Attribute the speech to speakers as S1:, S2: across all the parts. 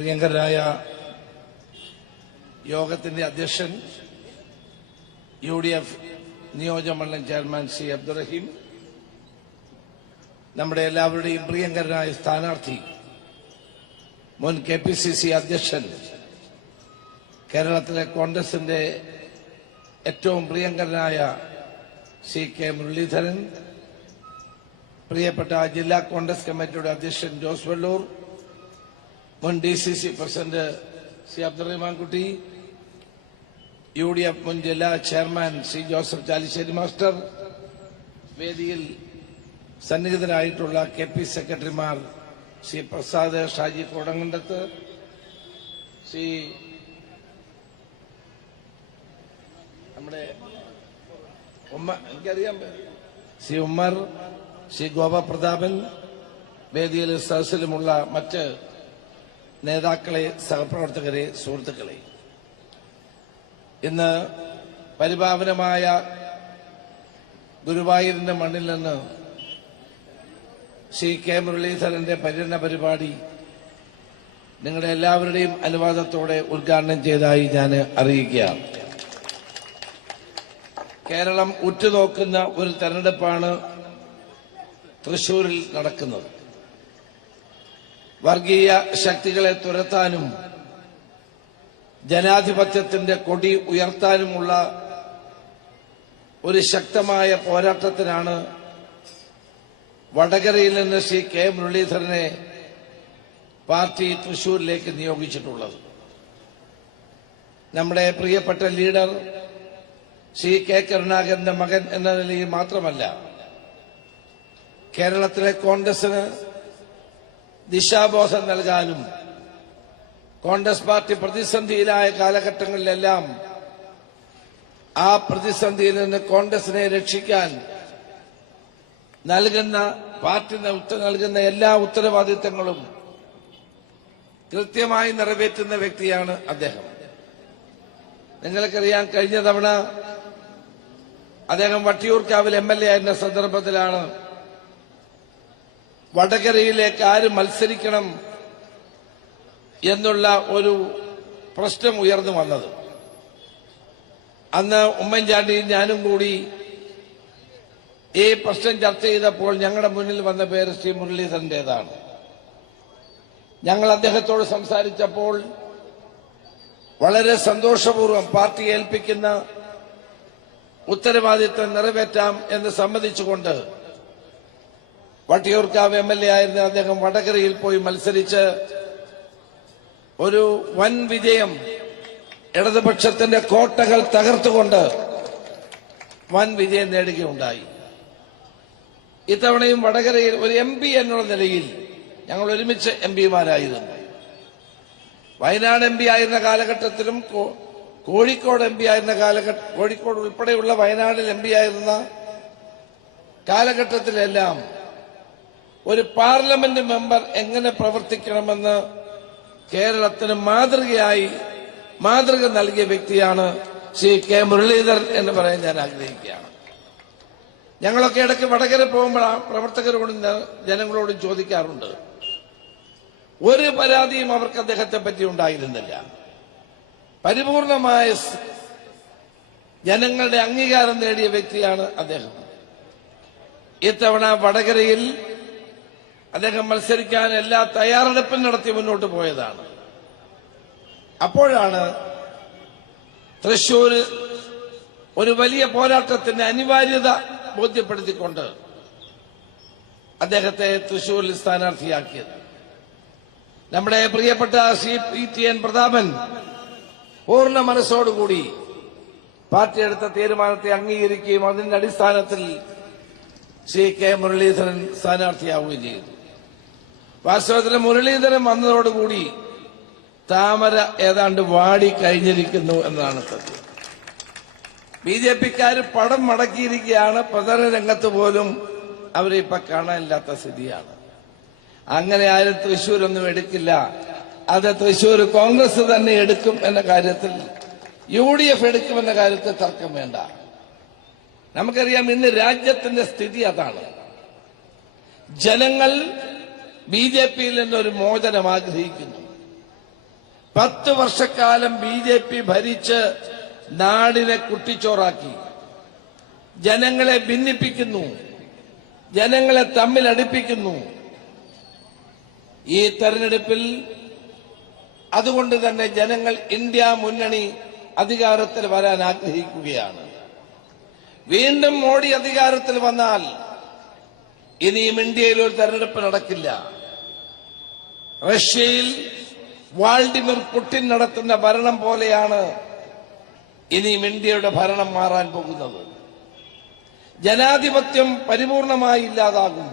S1: പ്രിയങ്കരായ യോഗത്തിന്റെ അധ്യക്ഷൻ U D F നിയോജകമണ്ഡലം ചെയർമാൻ സി അബ്ദുറഹീം നമ്മുടെ എല്ലാവരുടെയും പ്രിയങ്കരനായ സ്ഥാനാർത്ഥി മുൻ കെ പി സി സി അധ്യക്ഷൻ കേരളത്തിലെ കോൺഗ്രസിന്റെ ഏറ്റവും പ്രിയങ്കരനായ സി കെ മുരളീധരൻ പ്രിയപ്പെട്ട ജില്ലാ കോൺഗ്രസ് കമ്മിറ്റിയുടെ അധ്യക്ഷൻ ജോസ് വെള്ളൂർ മുൻ D C C president C Abdurahiman Kutty U D F മുൻ ജില്ലാ chairman C Joseph Chalissery master വേദിയിൽ സന്നിഹിതരായിട്ടുള്ള കെ പി സെക്രട്ടറിമാർ സി പ്രസാദ് ഷാജി കോടങ്കണ്ടത്ത് സി നമ്മുടെ ഉമ്മ എനിക്കറിയാം. സി ഉമ്മർ സി ഗോപപ്രതാപൻ വേദിയിൽ സദസ്സിലുമുള്ള മറ്റ് നേതാക്കളെ സഹപ്രവർത്തകരെ സുഹൃത്തുക്കളെ. ഇന്ന് പരിപാവനമായ ഗുരുവായൂരിന്റെ മണ്ണിൽ നിന്ന് ശ്രീ കെ മുരളീധരന്റെ പര്യടന പരിപാടി നിങ്ങളുടെ എല്ലാവരുടെയും അനുവാദത്തോടെ ഉദ്ഘാടനം ചെയ്തതായി ഞാൻ അറിയിക്കുകയാണ്. കേരളം ഉറ്റുനോക്കുന്ന ഒരു തെരഞ്ഞെടുപ്പാണ് തൃശൂരിൽ നടക്കുന്നത്. വർഗീയ ശക്തികളെ തുരത്താനും ജനാധിപത്യത്തിന്റെ കൊടി ഉയർത്താനുമുള്ള ഒരു ശക്തമായ പോരാട്ടത്തിനാണ് വടകരയിൽ നിന്ന് ശ്രീ കെ മുരളീധരനെ പാർട്ടി തൃശൂരിലേക്ക് നിയോഗിച്ചിട്ടുള്ളത്. നമ്മുടെ പ്രിയപ്പെട്ട ലീഡർ ശ്രീ കെ കരുണാകരന്റെ മകൻ എന്ന നിലയിൽ മാത്രമല്ല കേരളത്തിലെ കോൺഗ്രസിന് ദിശാബോധം നൽകാനും കോൺഗ്രസ് പാർട്ടി പ്രതിസന്ധിയിലായ കാലഘട്ടങ്ങളിലെല്ലാം ആ പ്രതിസന്ധിയിൽ നിന്ന് കോൺഗ്രസിനെ രക്ഷിക്കാൻ നൽകുന്ന പാർട്ടി നൽകുന്ന എല്ലാ ഉത്തരവാദിത്തങ്ങളും കൃത്യമായി നിറവേറ്റുന്ന വ്യക്തിയാണ് അദ്ദേഹം. നിങ്ങൾക്കറിയാം കഴിഞ്ഞ തവണ അദ്ദേഹം വട്ടിയൂർക്കാവിൽ എം എൽ എ ആയിരുന്ന സന്ദർഭത്തിലാണ് വടകരയിലേക്ക് ആര് മത്സരിക്കണം എന്നുള്ള ഒരു പ്രശ്നം ഉയർന്നു വന്നത്. അന്ന് ഉമ്മൻചാണ്ടിയും ഞാനും കൂടി ഈ പ്രശ്നം ചർച്ച ചെയ്തപ്പോൾ ഞങ്ങളുടെ മുന്നിൽ വന്ന പേര് ശ്രീ മുരളീധരന്റേതാണ്. ഞങ്ങൾ അദ്ദേഹത്തോട് സംസാരിച്ചപ്പോൾ വളരെ സന്തോഷപൂർവം പാർട്ടി ഏൽപ്പിക്കുന്ന ഉത്തരവാദിത്വം നിറവേറ്റാം എന്ന് സമ്മതിച്ചുകൊണ്ട് വട്ടിയൂർക്കാവ് എം എൽ എ ആയിരുന്ന അദ്ദേഹം വടകരയിൽ പോയി മത്സരിച്ച് ഒരു വൻ വിജയം ഇടതുപക്ഷത്തിന്റെ കോട്ടകൾ തകർത്തുകൊണ്ട് വൻ വിജയം നേടുകയുണ്ടായി. ഇത്തവണയും വടകരയിൽ ഒരു എം പി എന്നുള്ള നിലയിൽ ഞങ്ങൾ ഒരുമിച്ച് എം പിമാരായിരുന്നു. വയനാട് എം പി ആയിരുന്ന കാലഘട്ടത്തിലും കോഴിക്കോട് എം പി ആയിരുന്ന കാലഘട്ട കോഴിക്കോട് ഉൾപ്പെടെയുള്ള വയനാടിൽ എം പി ആയിരുന്ന കാലഘട്ടത്തിലെല്ലാം ഒരു പാർലമെന്റ് മെമ്പർ എങ്ങനെ പ്രവർത്തിക്കണമെന്ന് കേരളത്തിന് മാതൃകയായി മാതൃക നൽകിയ വ്യക്തിയാണ് ശ്രീ കെ മുരളീധരൻ എന്ന് പറയാൻ ഞാൻ ആഗ്രഹിക്കുകയാണ്. ഞങ്ങളൊക്കെ ഇടയ്ക്ക് വടകര പോകുമ്പോൾ ആ പ്രവർത്തകരോട് ജനങ്ങളോട് ചോദിക്കാറുണ്ട്. ഒരു പരാതിയും അവർക്ക് അദ്ദേഹത്തെ പറ്റി ഉണ്ടായിരുന്നില്ല. പരിപൂർണമായ ജനങ്ങളുടെ അംഗീകാരം നേടിയ വ്യക്തിയാണ് അദ്ദേഹം. ഇത്തവണ വടകരയിൽ അദ്ദേഹം മത്സരിക്കാൻ എല്ലാ തയ്യാറെടുപ്പും നടത്തി മുന്നോട്ട് പോയതാണ്. അപ്പോഴാണ് തൃശൂര് ഒരു വലിയ പോരാട്ടത്തിന്റെ അനിവാര്യത ബോധ്യപ്പെടുത്തിക്കൊണ്ട് അദ്ദേഹത്തെ തൃശൂരിൽ സ്ഥാനാർത്ഥിയാക്കിയത്. നമ്മുടെ പ്രിയപ്പെട്ട C P T N Prathapan പൂർണ മനസ്സോടുകൂടി പാർട്ടി എടുത്ത തീരുമാനത്തെ അംഗീകരിക്കുകയും അതിന്റെ അടിസ്ഥാനത്തിൽ ശ്രീ കെ മുരളീധരൻ സ്ഥാനാർത്ഥിയാവുകയും ചെയ്തു. വാസ്തവത്തിൽ മുരളീധരൻ വന്നതോടുകൂടി താമര ഏതാണ്ട് വാടി കഴിഞ്ഞിരിക്കുന്നു എന്നതാണ് സത്യം. ബി ജെ പിക്കാര് പടം മടക്കിയിരിക്കുകയാണ്. പ്രചരണ രംഗത്ത് പോലും അവരെ ഇപ്പൊ കാണാനില്ലാത്ത സ്ഥിതിയാണ്. അങ്ങനെ ആരും തൃശ്ശൂരൊന്നും എടുക്കില്ല. അത് തൃശ്ശൂർ കോൺഗ്രസ് തന്നെ എടുക്കും എന്ന കാര്യത്തിൽ യു ഡി എഫ് എടുക്കുമെന്ന കാര്യത്തിൽ തർക്കം വേണ്ട. നമുക്കറിയാം ഇന്ന് രാജ്യത്തിന്റെ സ്ഥിതി അതാണ്. ജനങ്ങൾ ബി ജെ പിയിൽ നിന്നൊരു മോചനം ആഗ്രഹിക്കുന്നു. പത്ത് വർഷക്കാലം ബി ജെ പി ഭരിച്ച് നാടിനെ കുട്ടിച്ചോറാക്കി. ജനങ്ങളെ ഭിന്നിപ്പിക്കുന്നു. ജനങ്ങളെ തമ്മിൽ അടുപ്പിക്കുന്നു. ഈ തെരഞ്ഞെടുപ്പിൽ അതുകൊണ്ട് തന്നെ ജനങ്ങൾ ഇന്ത്യ മുന്നണി അധികാരത്തിൽ വരാൻ ആഗ്രഹിക്കുകയാണ്. വീണ്ടും മോഡി അധികാരത്തിൽ വന്നാൽ ഇനിയും ഇന്ത്യയിൽ ഒരു തെരഞ്ഞെടുപ്പ് നടക്കില്ല. റഷ്യയിൽ വാൾഡിമിർ പുടിൻ നടത്തുന്ന ഭരണം പോലെയാണ് ഇനിയും ഇന്ത്യയുടെ ഭരണം മാറാൻ പോകുന്നത്. ജനാധിപത്യം പരിപൂർണമായി ഇല്ലാതാകും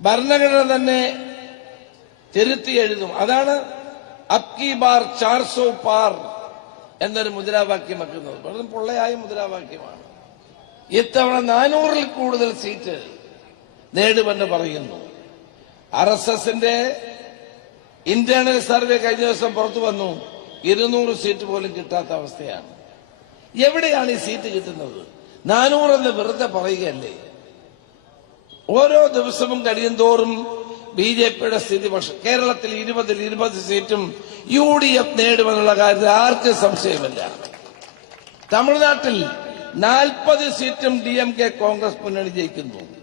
S1: ഭരണഘടന തന്നെ തിരുത്തി എഴുതും. അതാണ് അബ്കി ബാർ ചാർസോ പാർ എന്നൊരു മുദ്രാവാക്യം വെക്കുന്നത്. വെറും പൊള്ളയായ മുദ്രാവാക്യമാണ്. ഇത്തവണ നാനൂറിൽ കൂടുതൽ സീറ്റ് നേടുമെന്ന് പറയുന്നു. ആർ എസ് എസിന്റെ ഇന്റേണൽ സർവേ കഴിഞ്ഞ ദിവസം പുറത്തു വന്നു. ഇരുന്നൂറ് സീറ്റ് പോലും കിട്ടാത്ത അവസ്ഥയാണ്. എവിടെയാണ് ഈ സീറ്റ് കിട്ടുന്നത്? നാനൂറെന്ന് വെറുതെ പറയുകയല്ലേ? ഓരോ ദിവസവും കഴിയും തോറും ബി ജെ പിയുടെ സ്ഥിതി കേരളത്തിൽ ഇരുപതിൽ ഇരുപത് സീറ്റും യു ഡി എഫ് നേടുമെന്നുള്ള കാര്യത്തിൽ ആർക്കും സംശയമില്ല. തമിഴ്നാട്ടിൽ നാൽപ്പത് സീറ്റും ഡി എം കെ കോൺഗ്രസ് മുന്നണി ജയിക്കുന്നു.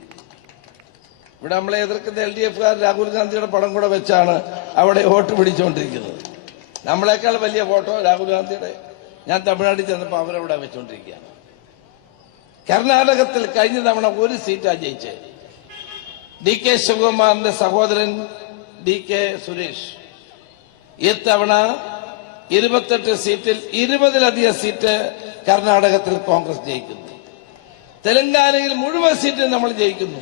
S1: ഇവിടെ നമ്മളെ എതിർക്കുന്ന എൽ ഡി എഫുകാർ രാഹുൽ ഗാന്ധിയുടെ പടം കൂടെ വെച്ചാണ് അവിടെ വോട്ട് പിടിച്ചുകൊണ്ടിരിക്കുന്നത് നമ്മളെക്കാൾ വലിയ ഫോട്ടോ രാഹുൽ ഗാന്ധിയുടെ. ഞാൻ തമിഴ്നാട്ടിൽ ചെന്നപ്പോൾ അവരവിടെ വെച്ചുകൊണ്ടിരിക്കുകയാണ് കർണാടകത്തിൽ കഴിഞ്ഞ തവണ ഒരു സീറ്റാ ജയിച്ചത് ഡി കെ ശിവകുമാറിന്റെ സഹോദരൻ ഡി കെ സുരേഷ്. ഇത്തവണ ഇരുപത്തെട്ട് സീറ്റിൽ ഇരുപതിലധികം സീറ്റ് കർണാടകത്തിൽ കോൺഗ്രസ് ജയിക്കുന്നു. തെലങ്കാനയിൽ മുഴുവൻ സീറ്റും നമ്മൾ ജയിക്കുന്നു.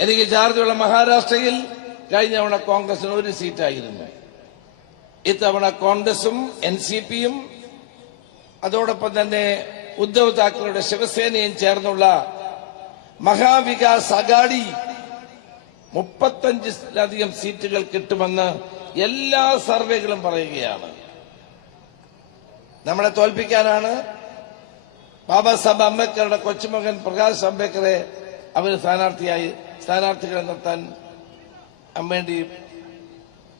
S1: എനിക്ക് ചാർജുള്ള മഹാരാഷ്ട്രയിൽ കഴിഞ്ഞ തവണ കോൺഗ്രസിന് ഒരു സീറ്റായിരുന്നു. ഇത്തവണ കോൺഗ്രസും എൻ സി പിയും അതോടൊപ്പം തന്നെ ഉദ്ധവ് താക്കറയുടെ ശിവസേനയും ചേർന്നുള്ള മഹാവികാസ് അഗാഡി മുപ്പത്തഞ്ചിലധികം സീറ്റുകൾ കിട്ടുമെന്ന് എല്ലാ സർവേകളും പറയുകയാണ്. നമ്മളെ തോൽപ്പിക്കാനാണ് ബാബാ സാഹബ് അംബേദ്കറുടെ കൊച്ചുമകൻ പ്രകാശ് അംബേദ്കറെ അവർ സ്ഥാനാർത്ഥിയായി സ്ഥാനാർത്ഥികളെ നിർത്താൻ വേണ്ടി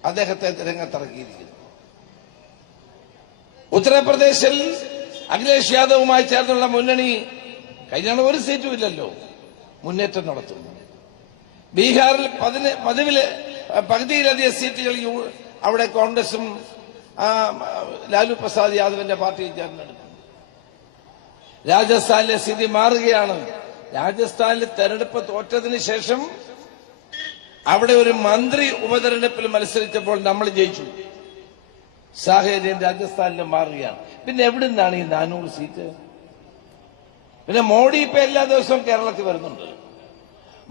S1: അദ്ദേഹത്തെ രംഗത്തിറക്കിയിരിക്കുന്നു. ഉത്തർപ്രദേശിൽ അഖിലേഷ് യാദവുമായി ചേർന്നുള്ള മുന്നണി കഴിഞ്ഞാണ് ഒരു സീറ്റും ഇല്ലല്ലോ. മുന്നേറ്റം നടത്തുന്നു. ബീഹാറിൽ പതിവിൽ പകുതിയിലധികം സീറ്റുകൾ അവിടെ കോൺഗ്രസും ലാലു പ്രസാദ് യാദവിന്റെ പാർട്ടിയും ചേർന്നെടുക്കുന്നു. രാജസ്ഥാനിലെ സ്ഥിതി മാറുകയാണ്. രാജസ്ഥാനിൽ തെരഞ്ഞെടുപ്പ് തോറ്റതിന് ശേഷം അവിടെ ഒരു മന്ത്രി ഉപതെരഞ്ഞെടുപ്പിൽ മത്സരിച്ചപ്പോൾ നമ്മൾ ജയിച്ചു. സാഹചര്യം രാജസ്ഥാനിൽ മാറുകയാണ്. പിന്നെ എവിടെ നിന്നാണ് ഈ നാനൂറ് സീറ്റ്? പിന്നെ മോഡി ഇപ്പൊ എല്ലാ ദിവസവും കേരളത്തിൽ വരുന്നുണ്ട്.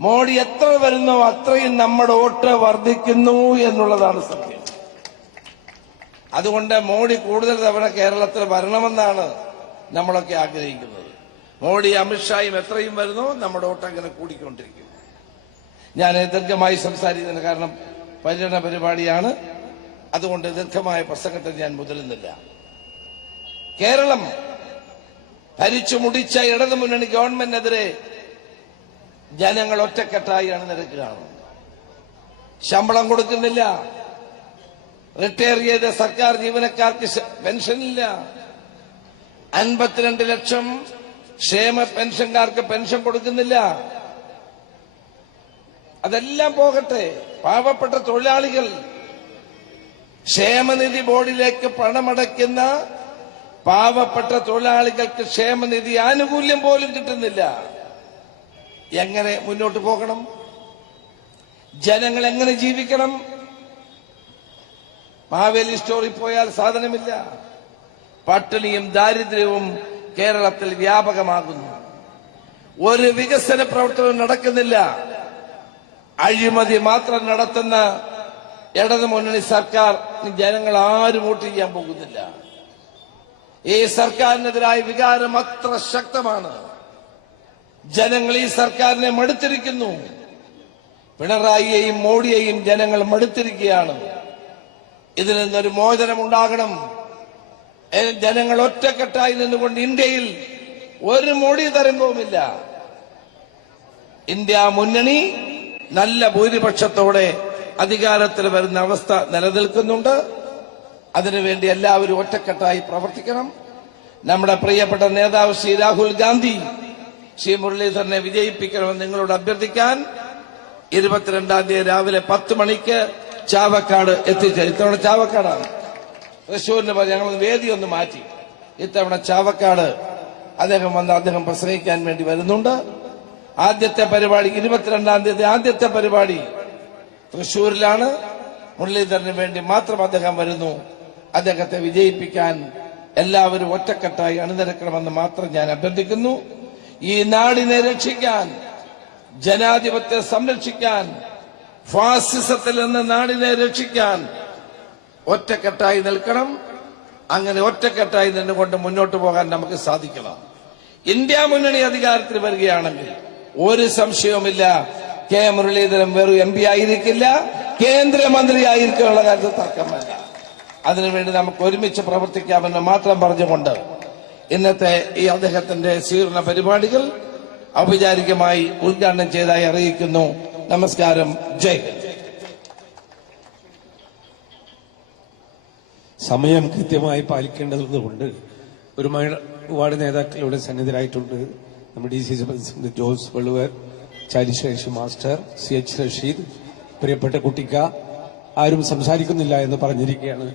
S1: മോഡി എത്ര വരുന്നോ അത്രയും നമ്മുടെ വോട്ട് വർദ്ധിക്കുന്നു എന്നുള്ളതാണ് സത്യം. അതുകൊണ്ട് മോഡി കൂടുതൽ തവണ കേരളത്തിൽ വരണമെന്നാണ് നമ്മളൊക്കെ ആഗ്രഹിക്കുന്നത്. മോഡി അമിത്ഷായും എത്രയും വരുന്നോ നമ്മുടെ വോട്ട് അങ്ങനെ കൂടിക്കൊണ്ടിരിക്കും. ഞാൻ ദീർഘമായി സംസാരിക്കുന്നതിന് കാരണം പര്യടന പരിപാടിയാണ്. അതുകൊണ്ട് ദീർഘമായ പ്രസംഗത്തിൽ ഞാൻ മുതലുന്നില്ല. കേരളം ഭരിച്ചു മുടിച്ച ഇടതു മുന്നണി ഗവൺമെന്റിനെതിരെ ജനങ്ങൾ ഒറ്റക്കെട്ടായി അണിനിരക്കുകയാണ് ശമ്പളം കൊടുക്കുന്നില്ല. റിട്ടയർ ചെയ്ത സർക്കാർ ജീവനക്കാർക്ക് പെൻഷനില്ല. അൻപത്തിരണ്ട് ലക്ഷം ക്ഷേമ പെൻഷൻകാർക്ക് പെൻഷൻ കൊടുക്കുന്നില്ല. അതെല്ലാം പോകട്ടെ. പാവപ്പെട്ട തൊഴിലാളികൾ ക്ഷേമനിധി ബോർഡിലേക്ക് പണമടയ്ക്കുന്ന പാവപ്പെട്ട തൊഴിലാളികൾക്ക് ക്ഷേമനിധി ആനുകൂല്യം പോലും കിട്ടുന്നില്ല. എങ്ങനെ മുന്നോട്ട് പോകണം? ജനങ്ങൾ എങ്ങനെ ജീവിക്കണം? മാവേലി സ്റ്റോറിൽ പോയാൽ സാധനമില്ല. പട്ടിണിയും ദാരിദ്ര്യവും കേരളത്തിൽ വ്യാപകമാകുന്നു. ഒരു വികസന പ്രവർത്തനം നടക്കുന്നില്ല. അഴിമതി മാത്രം നടത്തുന്ന ഇടതു മുന്നണി സർക്കാർ ജനങ്ങൾ ആരും വോട്ട് ചെയ്യാൻ പോകുന്നില്ല. ഈ സർക്കാരിനെതിരായ വികാരം അത്ര ശക്തമാണ്. ജനങ്ങൾ ഈ സർക്കാരിനെ മടുത്തിരിക്കുന്നു. പിണറായിയെയും മോഡിയെയും ജനങ്ങൾ മടുത്തിരിക്കുകയാണ്. ഇതിൽ നിന്നൊരു മോചനം ഉണ്ടാകണം ഏ, ജനങ്ങൾ ഒറ്റക്കെട്ടായി നിന്നുകൊണ്ട് ഇന്ത്യയിൽ ഒരു മൊഴി തരംഗവുമില്ല. ഇന്ത്യ മുന്നണി നല്ല ഭൂരിപക്ഷത്തോടെ അധികാരത്തിൽ വരുന്ന അവസ്ഥ നിലനിൽക്കുന്നുണ്ട്. അതിനുവേണ്ടി എല്ലാവരും ഒറ്റക്കെട്ടായി പ്രവർത്തിക്കണം. നമ്മുടെ പ്രിയപ്പെട്ട നേതാവ് ശ്രീ രാഹുൽ ഗാന്ധി ശ്രീ മുരളീധരനെ വിജയിപ്പിക്കണമെന്ന് നിങ്ങളോട് അഭ്യർത്ഥിക്കാൻ ഇരുപത്തിരണ്ടാം തീയതി രാവിലെ പത്ത് മണിക്ക് ചാവക്കാട് എത്തിച്ചേരും. ഇത്തവണ ചാവക്കാടാണ്. തൃശ്ശൂരിന് പകരം ഞങ്ങൾ വേദി ഒന്ന് മാറ്റി. ഇത്തവണ ചാവക്കാട് അദ്ദേഹം വന്ന് അദ്ദേഹം പ്രസംഗിക്കാൻ വേണ്ടി വരുന്നുണ്ട്. ആദ്യത്തെ പരിപാടി ഇരുപത്തിരണ്ടാം തീയതി ആദ്യത്തെ പരിപാടി തൃശ്ശൂരിലാണ്. മുരളീധരന് വേണ്ടി മാത്രം അദ്ദേഹം വരുന്നു. അദ്ദേഹത്തെ വിജയിപ്പിക്കാൻ എല്ലാവരും ഒറ്റക്കെട്ടായി അണിനിരക്കണമെന്ന് മാത്രം ഞാൻ അഭ്യർത്ഥിക്കുന്നു. ഈ നാടിനെ രക്ഷിക്കാൻ ജനാധിപത്യം സംരക്ഷിക്കാൻ ഫാസിസത്തിൽ നിന്ന് നാടിനെ രക്ഷിക്കാൻ ഒറ്റക്കെട്ടായി നിൽക്കണം. അങ്ങനെ ഒറ്റക്കെട്ടായി നിന്നുകൊണ്ട് മുന്നോട്ട് പോകാൻ നമുക്ക് സാധിക്കണം. ഇന്ത്യ മുന്നണി അധികാരത്തിൽ വരികയാണെങ്കിൽ ഒരു സംശയവുമില്ല. കെ മുരളീധരൻ വെറും എം പി ആയിരിക്കില്ല. കേന്ദ്രമന്ത്രി ആയിരിക്കാനുള്ള കാര്യത്തിൽ തർക്കമല്ല അതിനുവേണ്ടി നമുക്ക് ഒരുമിച്ച് പ്രവർത്തിക്കാമെന്ന് മാത്രം പറഞ്ഞുകൊണ്ട് ഇന്നത്തെ ഈ അദ്ദേഹത്തിന്റെ സ്വീകരണ പരിപാടികൾ ഔപചാരികമായി ഉദ്ഘാടനം ചെയ്തായി അറിയിക്കുന്നു. നമസ്കാരം. ജയ്
S2: സമയം കൃത്യമായി പാലിക്കേണ്ടതുകൊണ്ട് ഒരുപാട് ഇവിടെ സന്നിധരായിട്ടുണ്ട് നമ്മുടെ D C C president Jose Veluvar Chalissery master C H Rasheed പ്രിയപ്പെട്ട കുട്ടിക്ക. ആരും സംസാരിക്കുന്നില്ല എന്ന് പറഞ്ഞിരിക്കുകയാണ്.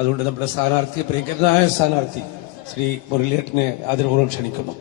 S2: അതുകൊണ്ട് നമ്മുടെ സ്ഥാനാർത്ഥി പ്രിയങ്കരനായ സ്ഥാനാർത്ഥി ശ്രീ മുരളിയേട്ടനെ ആദരപൂർവം ക്ഷണിക്കുന്നു.